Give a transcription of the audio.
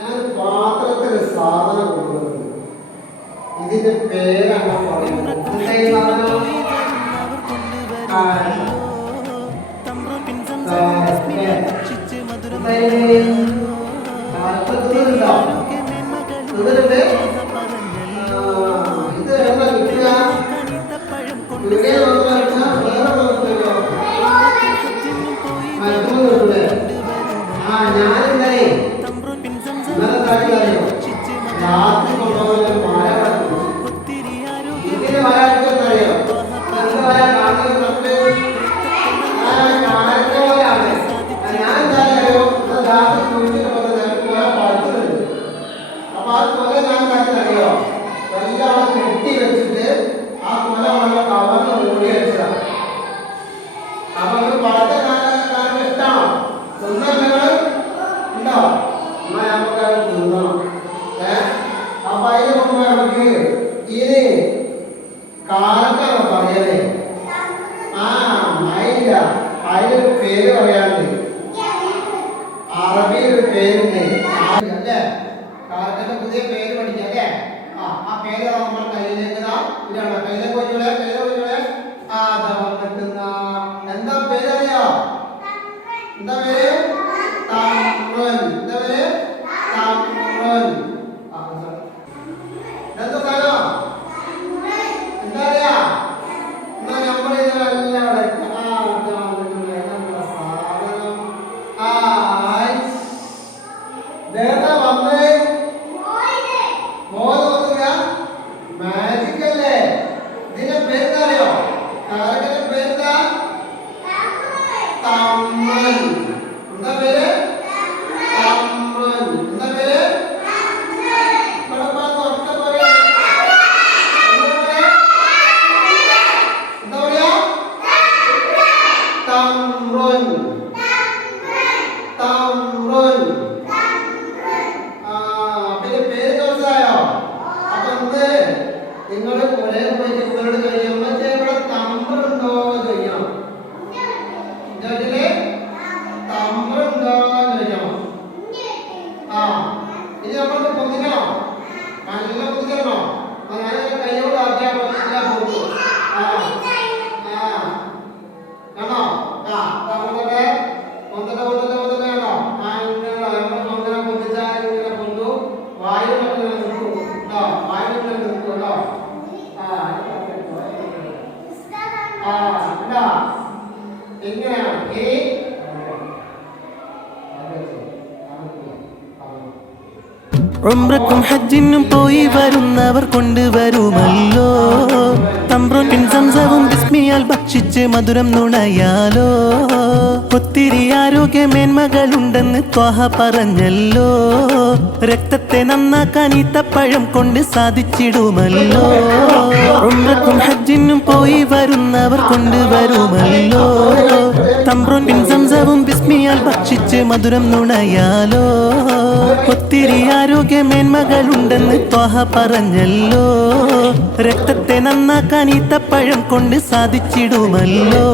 ഞാൻ പാത്രത്തിൽ സാധനം കൊണ്ടുവന്നു ഇതിന്റെ പേരാണ് പറയുന്നത് എന്താ ഇത്? എന്താ കിട്ടുക? ഇവിടെ കിട്ടൂലേ? ആ, ഞാനിന്നലെ காட்டினார்கள் കാലത്താണ് പറയലേ ആ മയില അതിനൊരു പേര് പറയാണ്ട് അറബി ഒരു പേരുണ്ട്. അല്ലേ? കാലത്തിന്റെ പുതിയ പേര് പഠിക്കാം അല്ലേ? ആ ആ പേര് നമ്മുടെ കയ്യിലേക്ക് ഇതാണ്. മാജിക് അല്ലേ ഇതിന്റെ പേരെന്താ അറിയോ പേരെന്താ? തമ്മൻ എന്താ പേര് തമ്മൻ എന്താ പേര് ഇവിടെ പറഞ്ഞ് ഉറക്കെ പറയ്. എന്താ പറയാ? എന്താ പറയാ തമ്രുൻ തമ്രുൻ ആ പിന്നെ പേര് മനസ്സിലായോ അപ്പൊ എന്ത് നിങ്ങൾ പോലെ പോയിട്ട് ഇവരോട് ഉംറക്കും ഹജ്ജിനും പോയി വരുന്നവർ കൊണ്ടുവരുമല്ലോ. തമ്പ്രോൻ പിൻ സംസവും ബിസ്മിയാൽ ഭക്ഷിച്ച് മധുരം നുണയാലോ. ഒത്തിരി ആരോഗ്യമേന്മകളുണ്ടെന്ന് ത്വഹ പറഞ്ഞല്ലോ. രക്തത്തെ നന്നാക്കാൻ ഈത്തപ്പഴം കൊണ്ട് സാധിച്ചിടുമല്ലോ. ഉമ്രക്കും ഹജ്ജിനും പോയി വരുന്നവർ കൊണ്ടുവരുമല്ലോ. തമ്പ്രോൻ പിൻസംസവും ബിസ്മിയാൽ ഭക്ഷിച്ച് മധുരം നുണയാലോ. ഒത്തിരി ആരോഗ്യമേന്മകളുണ്ടെന്ന് ത്വഹ പറഞ്ഞല്ലോ. രക്തത്തെ നന്നാക്കാൻ ഈത്തപ്പഴം കൊണ്ട് സാധിച്ചിടുമല്ലോ.